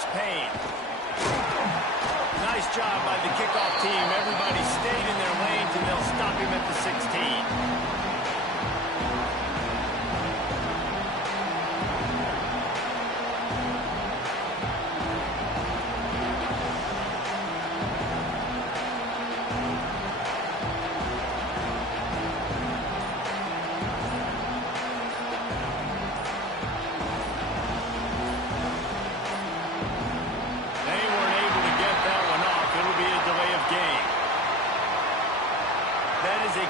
much pain. Nice job by the kickoff team. Everybody stayed in their lanes, and they'll stop him at the 16.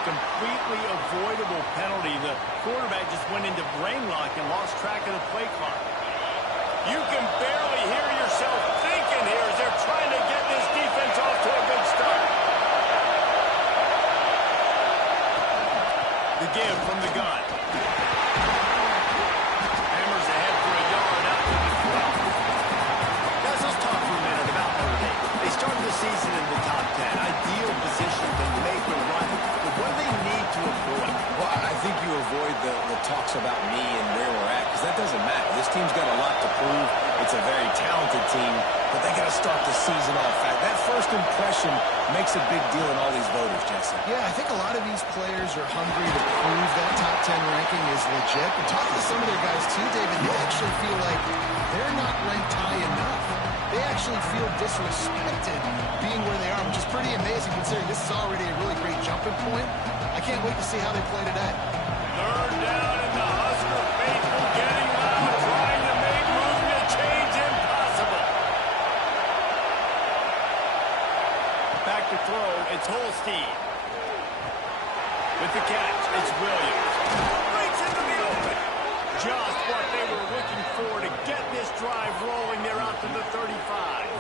Completely avoidable penalty. The quarterback just went into brain lock and lost track of the play clock. You can barely hear yourself thinking here as they're trying to get this defense off to a good start. The give from the gun. Hammers ahead for a yard out to the 12. Guys, let's talk for a minute about Notre Dame. They started the season in the top 10. Ideal position to make a run. What do they need to avoid? Well, I think you avoid the talks about me and where we're at, because that doesn't matter. This team's got a lot to prove. It's a very talented team, but they got to start the season off. That first impression makes a big deal in all these voters, Jesse. Yeah, I think a lot of these players are hungry to prove that top 10 ranking is legit. But talking to some of their guys too, David, they actually feel like they're not ranked high enough. They actually feel disrespected being where they are, which is pretty amazing considering this is already a really great jumping point. I can't wait to see how they play today. Third down and the Husker faithful getting loud, trying to make movement to change impossible. Back to throw, it's Holstein. With the catch, it's Williams. Breaks into the open. Just what they were looking for to get this drive rolling. They're out to the 35.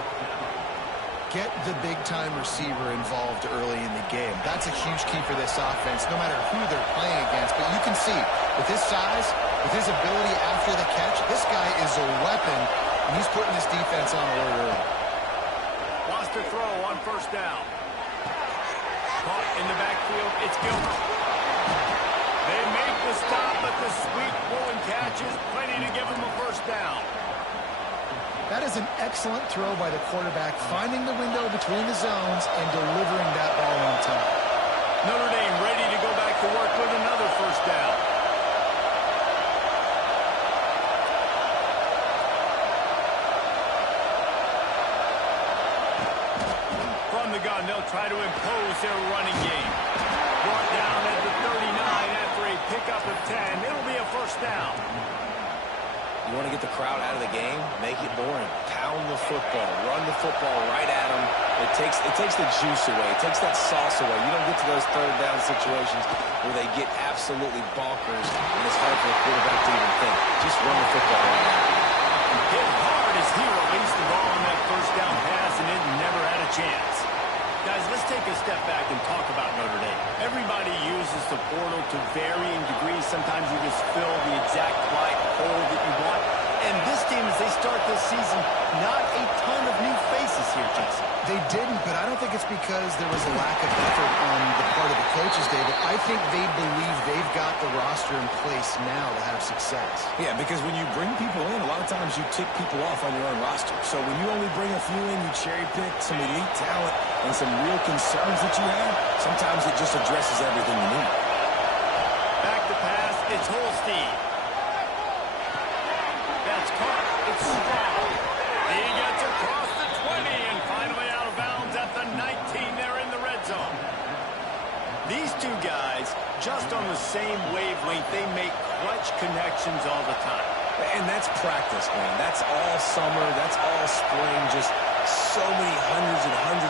Get the big-time receiver involved early in the game. That's a huge key for this offense, no matter who they're playing against. But you can see, with his size, with his ability after the catch, this guy is a weapon, and he's putting this defense on alert early. Lost to throw on first down. Caught in the backfield, it's Gilbert. They make the stop, but the sweet pulling catch is plenty to give them a first down. That is an excellent throw by the quarterback, finding the window between the zones and delivering that ball on time. Notre Dame ready to go back to work with another first down. From the gun, they'll try to impose their running game. Brought down at the 39 after a pickup of 10. It'll be a first down. You want to get the crowd out of the game? Make it boring. Pound the football. Run the football right at them. It takes the juice away. It takes that sauce away. You don't get to those third down situations where they get absolutely bonkers, and it's hard for a quarterback to even think. Just run the football right at them. Hit hard as he released the ball on that first down pass, and it never had a chance. Guys, let's take a step back and talk about Notre Dame. Everybody uses the portal to varying degrees. Sometimes you just fill the exact right hole that you want. And this team, as they start this season, not a ton of new faces here, Jesse. They didn't, but I don't think it's because there was a lack of effort on the part of the coaches, David. I think they believe they've got the roster in place now to have success. Yeah, because when you bring people in, a lot of times you tick people off on your own roster. So when you only bring a few in, you cherry pick some elite talent and some real concerns that you have, sometimes it just addresses everything you need. Back to pass, it's Holstein. That's caught. It's Strong. He gets across the 20 and finally out of bounds at the 19. They're in the red zone. These two guys, just on the same wavelength, they make clutch connections all the time. And that's practice, man. That's all summer. That's all spring. Just so many hundreds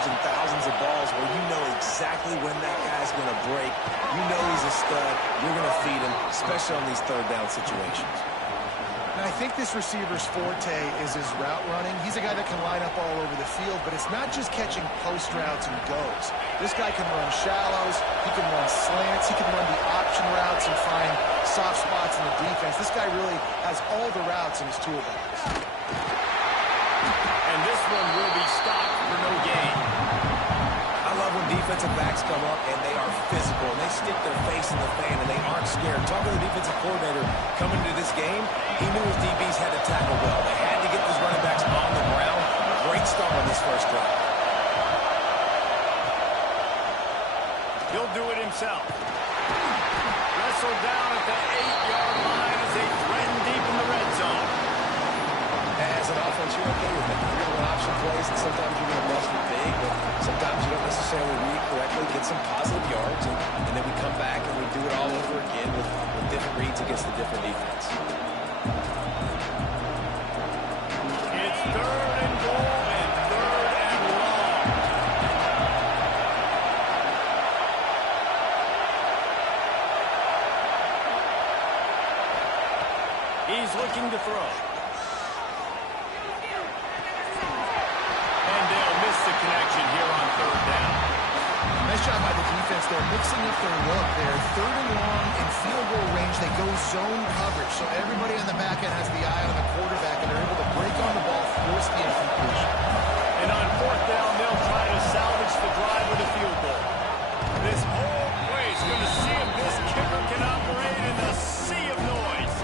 and thousands of balls where you know exactly when that guy's going to break. You know he's a stud. You're going to feed him, especially on these third down situations. And I think this receiver's forte is his route running. He's a guy that can line up all over the field, but it's not just catching post routes and goes. This guy can run shallows, he can run slants, he can run the option routes and find soft spots in the defense. This guy really has all the routes in his toolbox. And this one will be stopped for no gain. I love when defensive backs come up and they are physical and they stick their face in the fan and they aren't scared. Talking to the defensive coordinator coming into this game, he knew his DBs had to tackle well. They had to get these running backs on the ground great start on this first drive. He'll do it himself. Wrestled down at the 8-yard line as they threaten deep in the red zone. As an offense, you're okay with that. You're going to run option plays, and sometimes you're going to bust it big, but sometimes you don't necessarily read correctly, get some positive yards, and then we come back and we do it all over again with different reads against the different defense. It's 3rd and goal and 3rd and long. He's looking to throw. And they'll miss the connection here on 3rd down. Nice job by the defense. They're mixing up their look. They're 3rd and long in field goal range. They go zone coverage. So everybody on the back end has the eye on the quarterback, and they're able to break on the ball, force the incompletion. And on 4th down, they'll try to salvage the drive with a field goal. This whole place going to see if this kicker can operate in the sea of noise.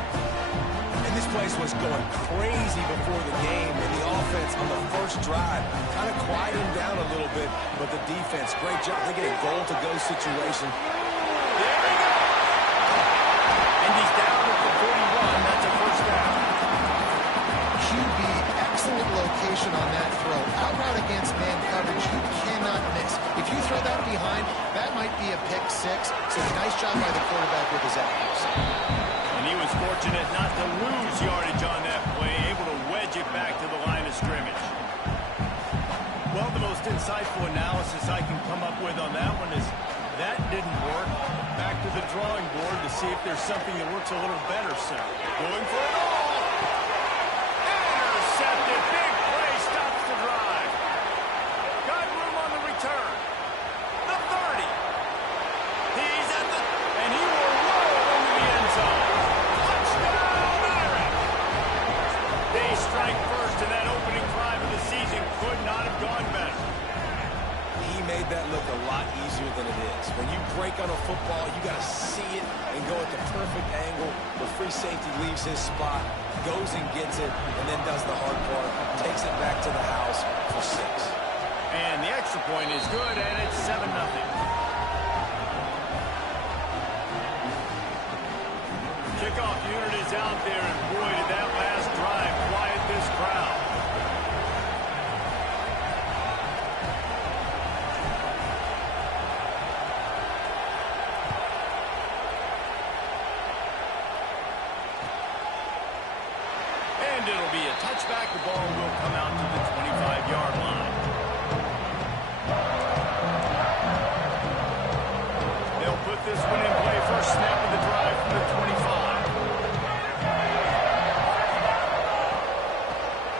And this place was going crazy before the game, and the offense on the first drive kind of quieted down a little bit, but the defense, great job. They get a goal-to-go situation. There we go. And he's down at the 41. That's a first down. QB, excellent location on that throw. Out route against man coverage, you cannot miss. If you throw that behind, that might be a pick 6. So nice job by the quarterback with his accuracy. And he was fortunate not to lose yardage on that play, able to wedge it back to the line of scrimmage. Well, the most insightful analysis I can come up with on that one is that didn't work. Back to the drawing board to see if there's something that works a little better, sir. Going for it all. Intercepted. Big play stops the drive. Got room on the return. The 30. He's at the... And he will roll into the end zone. Touchdown, Aaron. They strike first, and that opening drive of the season could not have gone better. He made that look a lot easier than it is. When you break on a football, you got to see it and go at the perfect angle. The free safety leaves his spot, goes and gets it, and then does the hard part, takes it back to the house for 6. And the extra point is good, and it's 7-0. Kickoff unit is out there, and boy, did that last drive quiet this crowd. And it'll be a touchback. The ball will come out to the 25-yard line. They'll put this one in play. First snap of the drive from the 25.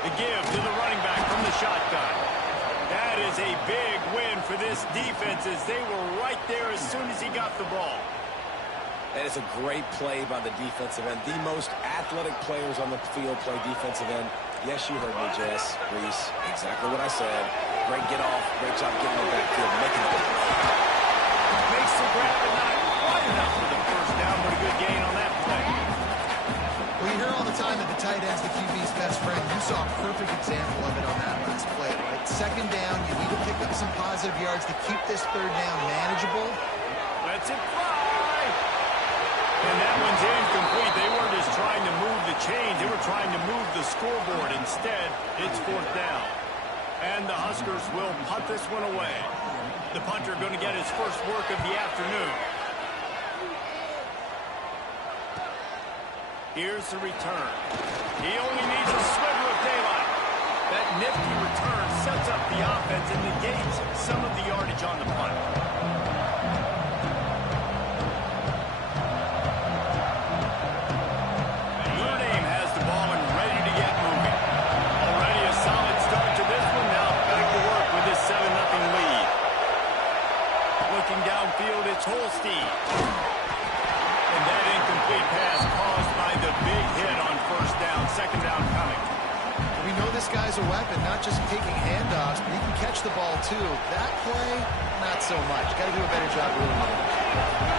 The give to the running back from the shotgun. That is a big win for this defense as they were right there as soon as he got the ball. That is a great play by the defensive end. The most athletic players on the field play defensive end. Yes, you heard me, Jess, Reese. Exactly what I said. Great get off. Great job getting it backfield, making the play. Makes the grab and not quite enough for the first down, but a good gain on that play. Well, you hear all the time that the tight end's the QB's best friend. You saw a perfect example of it on that last play, right? 2nd down, you need to pick up some positive yards to keep this 3rd down manageable. Lets it fly. And that one's incomplete. They weren't just trying to move the chains. They were trying to move the scoreboard. Instead, it's 4th down. And the Huskers will punt this one away. The punter going to get his first work of the afternoon. Here's the return. He only needs a sliver of daylight. That nifty return sets up the offense and negates some of the yardage on the punt. Downfield, it's Holstein. And that incomplete pass caused by the big hit on 1st down. 2nd down coming. We know this guy's a weapon, not just taking handoffs, but he can catch the ball too. That play, not so much. Got to do a better job really.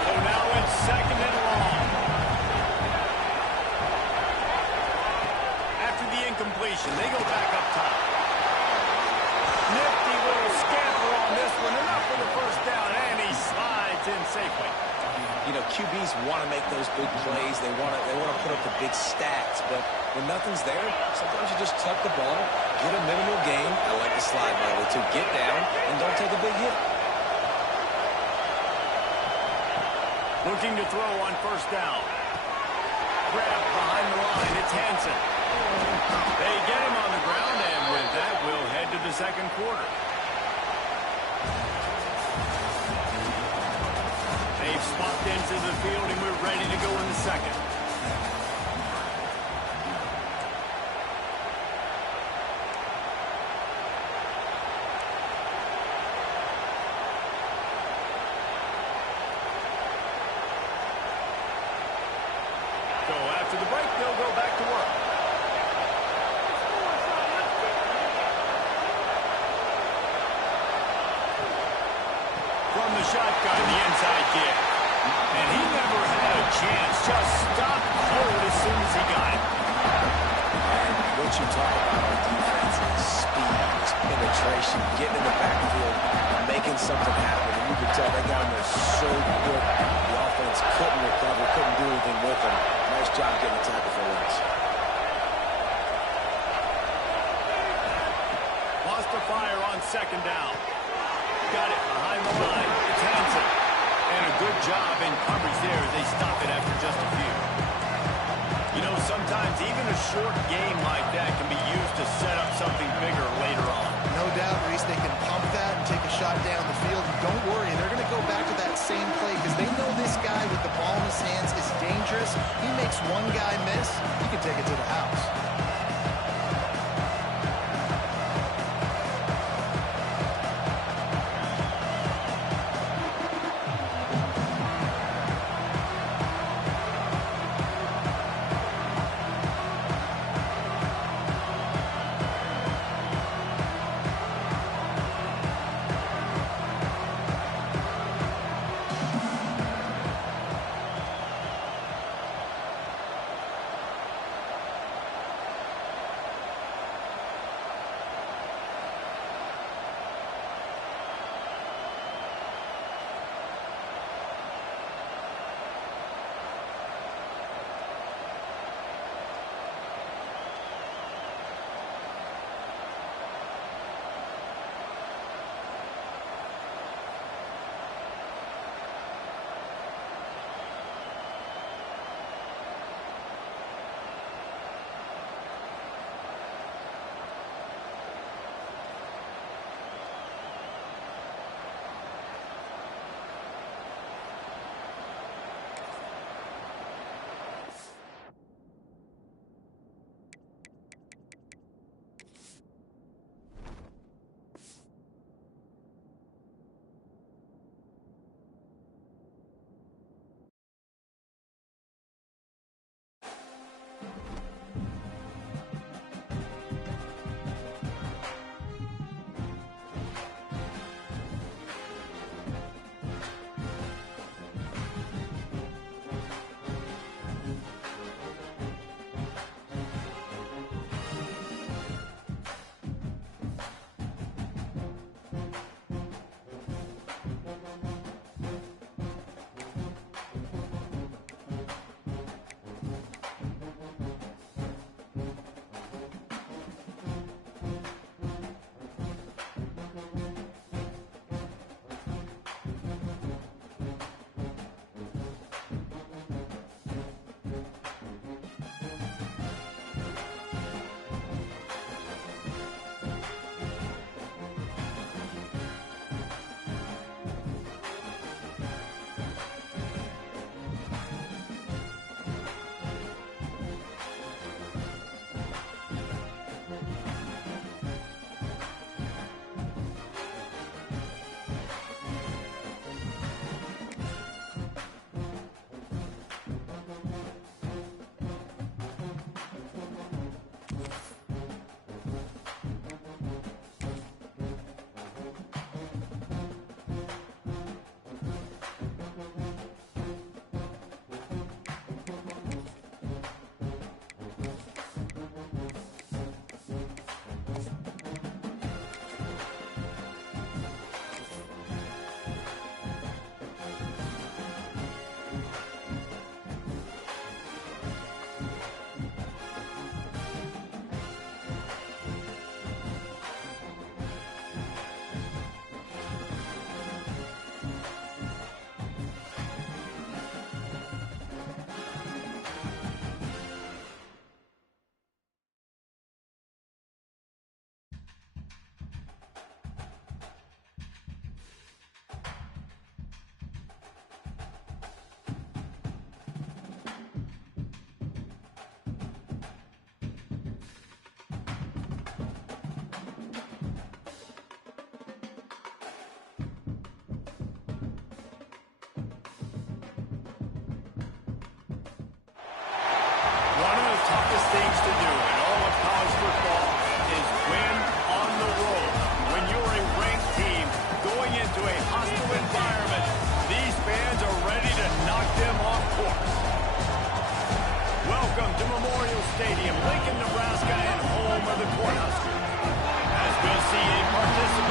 So now it's 2nd and long. After the incompletion, they go back up top. rookies want to make those big plays. They want to put up the big stats. But when nothing's there, sometimes you just tuck the ball, get a minimal gain. I like the slide, by the way, too. Get down and don't take a big hit. Looking to throw on first down. Grab behind the line. It's Hansen. They get him on the ground, and with that, we'll head to the second quarter. They've swapped into the field, and we're ready to go in the second. So after the break, they'll go back to work. From the shotgun, the inside kick. And he never had a chance. Just stopped cold as soon as he got it. And what you talk about on defense is speed, is penetration, getting in the backfield, making something happen. And you can tell that guy was so good. The offense couldn't recover, couldn't do anything with him. Nice job getting the tackle for once. Lost the fire on second down. Got it behind the line. It's Hansen. And a good job in coverage there as they stop it after just a few. You know, sometimes even a short game like that can be used to set up something bigger later on. No doubt, Reese, they can pump that and take a shot down the field. And don't worry, they're going to go back to that same play because they know this guy with the ball in his hands is dangerous. He makes one guy miss, he can take it to the house. Memorial Stadium, Lincoln, Nebraska, and home of the Cornhuskers. As we'll see a participant